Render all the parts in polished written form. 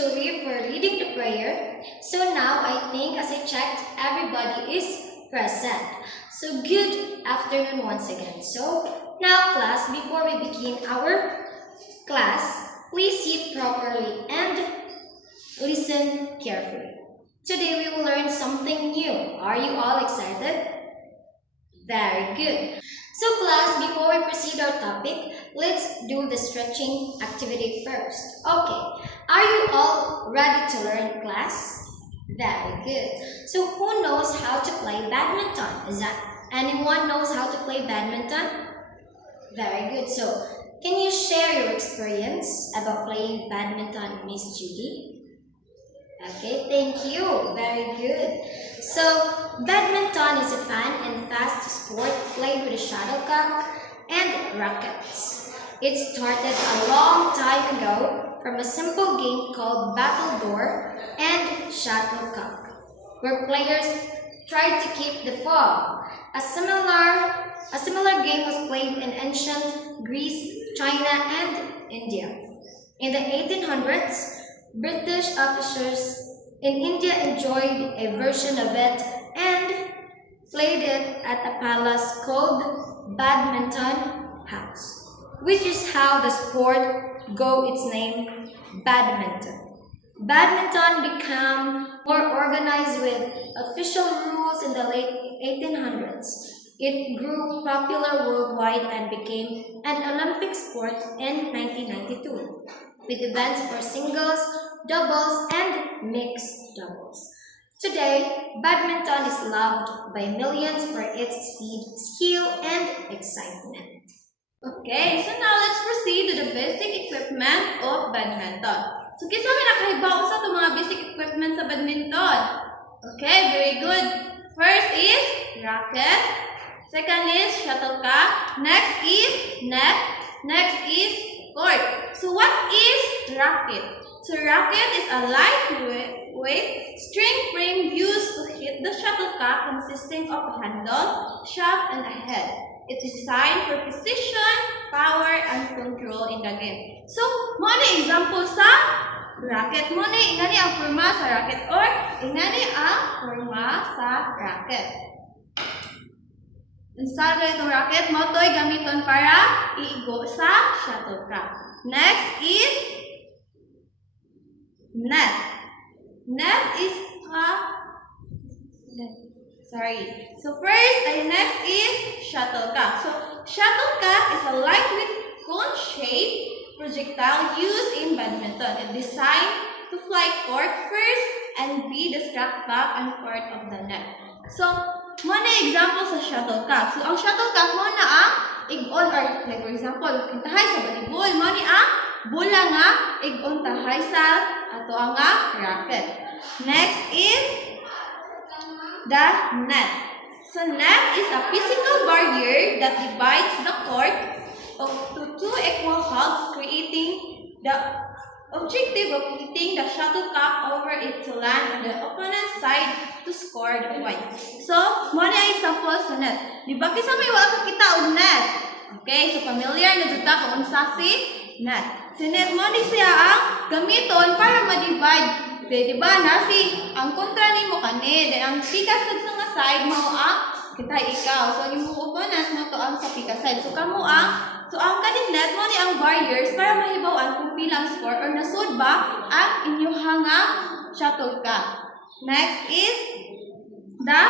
Joey for leading the prayer. So now I think as I checked, everybody is present. So good afternoon once again. So now class, before we begin our class, please sit properly and listen carefully. Today we will learn something new. Are you all excited? Very good. So class, before we proceed our topic, let's do the stretching activity first. Okay, are you all ready to learn class? Very good. So who knows how to play badminton? Is that anyone knows how to play badminton? Very good. So can you share your experience about playing badminton, Miss Judy? Okay, thank you. Very good. So, badminton is a fun and fast sport played with a shuttlecock and rackets. It started a long time ago from a simple game called battledore and shuttlecock, where players tried to keep the ball. A similar game was played in ancient Greece, China, and India. In the 1800s, British officers in India enjoyed a version of it and played it at a palace called Badminton House, which is how the sport got its name, badminton. Badminton became more organized with official rules in the late 1800s. It grew popular worldwide and became an Olympic sport in 1992. With events for singles, doubles, and mixed doubles. Today, badminton is loved by millions for its speed, skill, and excitement. Okay, so now let's proceed to the basic equipment of badminton. So, kisa may nakahibaw sa itong mga basic equipment sa badminton. Okay, very good. First is racket. Second is shuttlecock. Next is net. Next is court. So what is racket? So racket is a lightweight string frame used to hit the shuttlecock consisting of a handle, shaft, and a head. It is designed for precision, power, and control in the game. So, mo ni example sa racket. Mo ni ingani ang forma sa racket or ingani ang forma sa racket. Install itong racket mo to'y gamiton para iigo sa shuttlecock. Next is net. Net is So first, next is shuttlecock. So shuttlecock is a lightweight cone-shaped projectile used in badminton. It's designed to fly court first and be the struck back and forth of the net. So mo na example sa shuttlecock. So ang shuttlecock mo na ang ig-on or like for example, kintahay sa volleyball mo ni ang bola nga ig-on tahay sa ato ang racket. Next is the net. So net is a physical barrier that divides the court to two equal halves, creating the objective of hitting the shuttlecock over it to land on the opponent's side to score the point. So, mo na example sa net. Di ba kisa may wala kita og net? Okay, so familiar na jud ta kung unsa si net. Si net mo ni siya ang gamiton para ma-divide. Di ba na si ang kontra nimo kani, then ang pikas sa nga side mo ang kita ikaw. So yung opponent mo to ang sa pikas side. So kamo ang kaning net mo ni ang barriers para mahibaw-an kung pilang score or nasud ba ang inyong shuttlecock. Next is the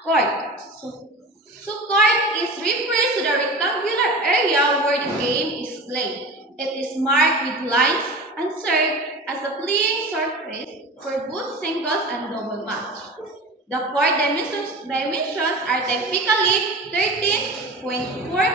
court. So court is refers to the rectangular area where the game is played. It is marked with lines and served as a playing surface for both singles and double match. The court dimensions are typically 13.4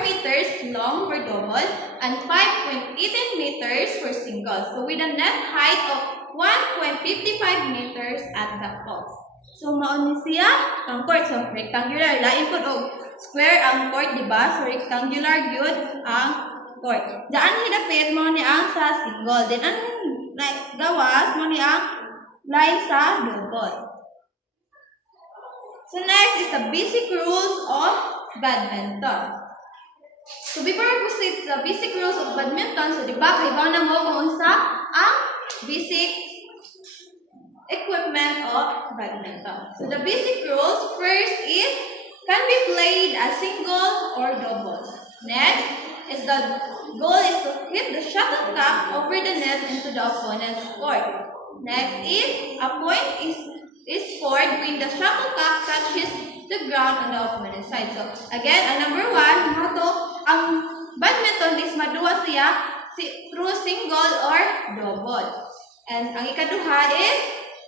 meters long for double and 5.18 meters for singles. So with a net height of 1.55 meters at the post. So mao ni siya ang court. So rectangular, lain po og square ang court, di ba? So rectangular gyud ang court. Daan hidapit mo ni ang sa single. Then ang gawas mo ni ang line sa double. So next is the basic rules of badminton. So before we proceed to the basic rules of badminton, so di ba kaibaw na mo kung unsa ang basic equipment of badminton. So the basic rules first is can be played as single or doubles. Next is the goal is to hit the shuttlecock over the net into the opponent's court. Next is a point is scored when the shuttlecock touches the ground on the opponent's side. So again, ang number 1, mato ang badminton is maduwa siya through single or double. And ang ikaduha is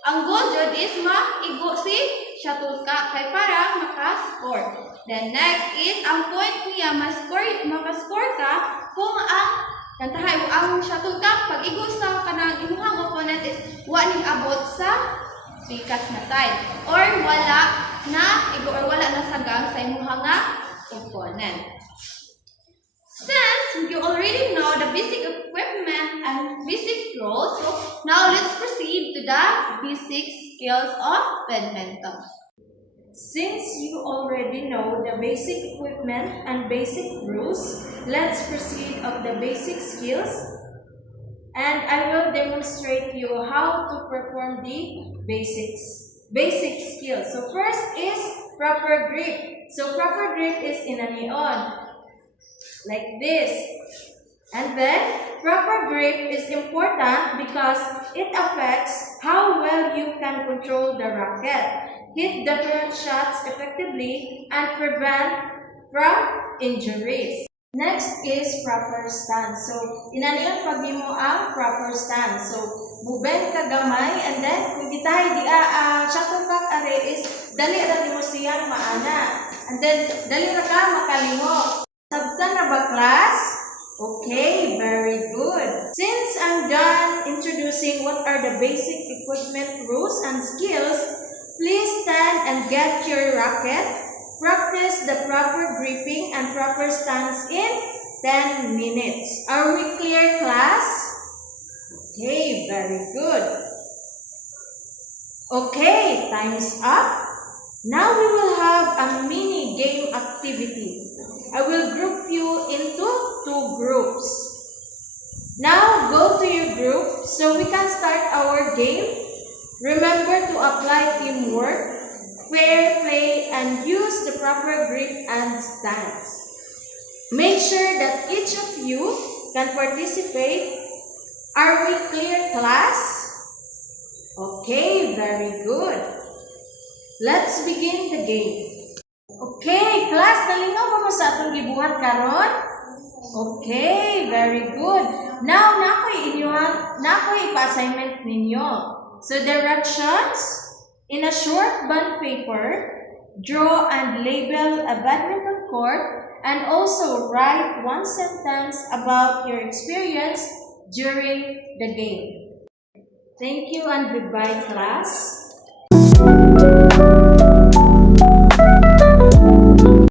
ang goal jud is maigo si shuttlecock kay para maka-score. Then next is ang point niya maka-score ka kung ang shuttlecock pag igo sa kanang imong opponent is wa ning abot sa pikas na side or wala na sagang sa imong opponent. Since you already know the basic equipment and basic rules, so now let's proceed to the basic skills of badminton. Since you already know the basic equipment and basic rules, let's proceed of the basic skills. And I will demonstrate you how to perform the basic skills. So first is proper grip. So proper grip is in a neon, like this. And then proper grip is important because it affects how well you can control the racket, hit the current shots effectively, and prevent from injuries. Next is proper stance. So, inaniyon pag mo ang proper stance. So, mubend ka gamay, and then, kung gitahay di shuttlecock are is, dali ra mo siyang maana. And then, dali ra ka makalingo. Sabta na ba, class? Okay, very good. Since I'm done introducing what are the basic equipment rules and skills, please stand and get your racket. Practice the proper gripping and proper stance in 10 minutes. Are we clear, class? Okay, very good. Okay, time's up. Now we will have a mini game activity. I will group you into 2 groups. Now go to your group so we can start our game. Remember to apply teamwork, fair play, and use the proper grip and stance. Make sure that each of you can participate. Are we clear, class? Okay, very good. Let's begin the game. Okay, class, nalingaw ba mo sa atong gibuhat karon? Okay, very good. Now, nakoy ipa-assignment ninyo. So, directions. In a short bond paper, draw and label a badminton court and also write 1 sentence about your experience during the game. Thank you and goodbye, class.